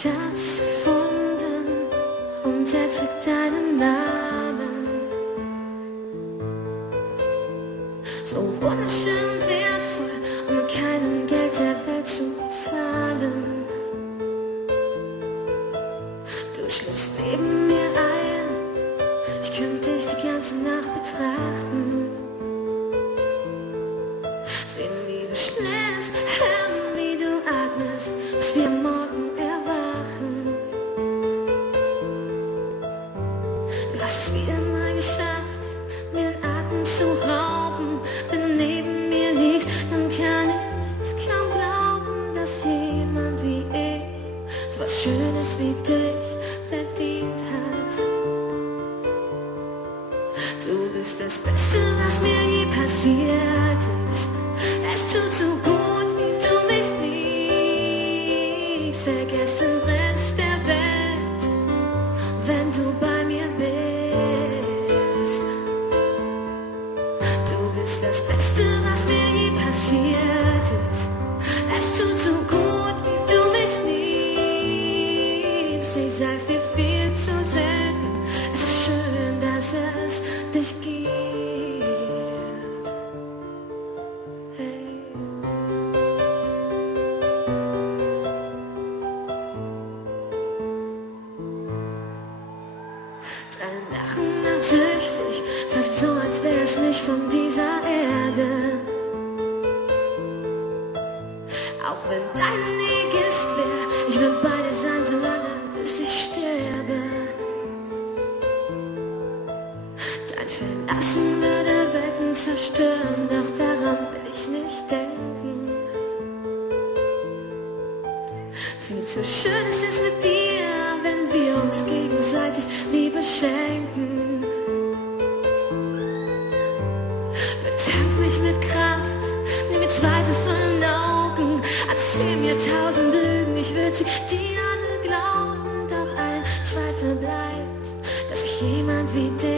Schatz gefunden und er trägt deinen Namen. So wunderschön wertvoll, um mit keinem Geld der Welt zu bezahlen. Du schläfst neben mir ein, ich könnte dich die ganze Nacht betrachten. Sehen, wie du schläfst, hören, wie du atmest, bis wir am Morgen erwachen. Du hast es wieder mal geschafft, mir den Atem zu rauben. Wenn du neben mir liegst, dann kann ich es kaum glauben, dass jemand wie ich so was Schönes wie dich verdient hat. Du bist das Beste, was mir je passiert ist. Es tut so gut, wie du mich liebst. Vergiss den Rest der Welt, wenn du bei mir bist. Du bist das Beste, was mir je passiert ist. Es tut so gut, wie du mich liebst. Ich sag's dir viel zu selten. Es ist schön, dass es dich gibt. Hey. Dein Lachen macht süchtig, fast so, als wär's nicht von dieser Erde. Auch wenn dein nie Gift wär, ich will bei dir sein, solange bis ich sterbe. Dein Verlassen würde Welten zerstören, doch daran will ich nicht denken. Viel zu schön ist es mit dir, wenn wir uns gegenseitig Liebe schenken. Betank mich mit Kraft, nimm mir Zweifel von den Augen, erzähl mir 1000 Lügen, ich würd sie dir alle glauben, doch ein Zweifel bleibt, dass ich jemand wie dich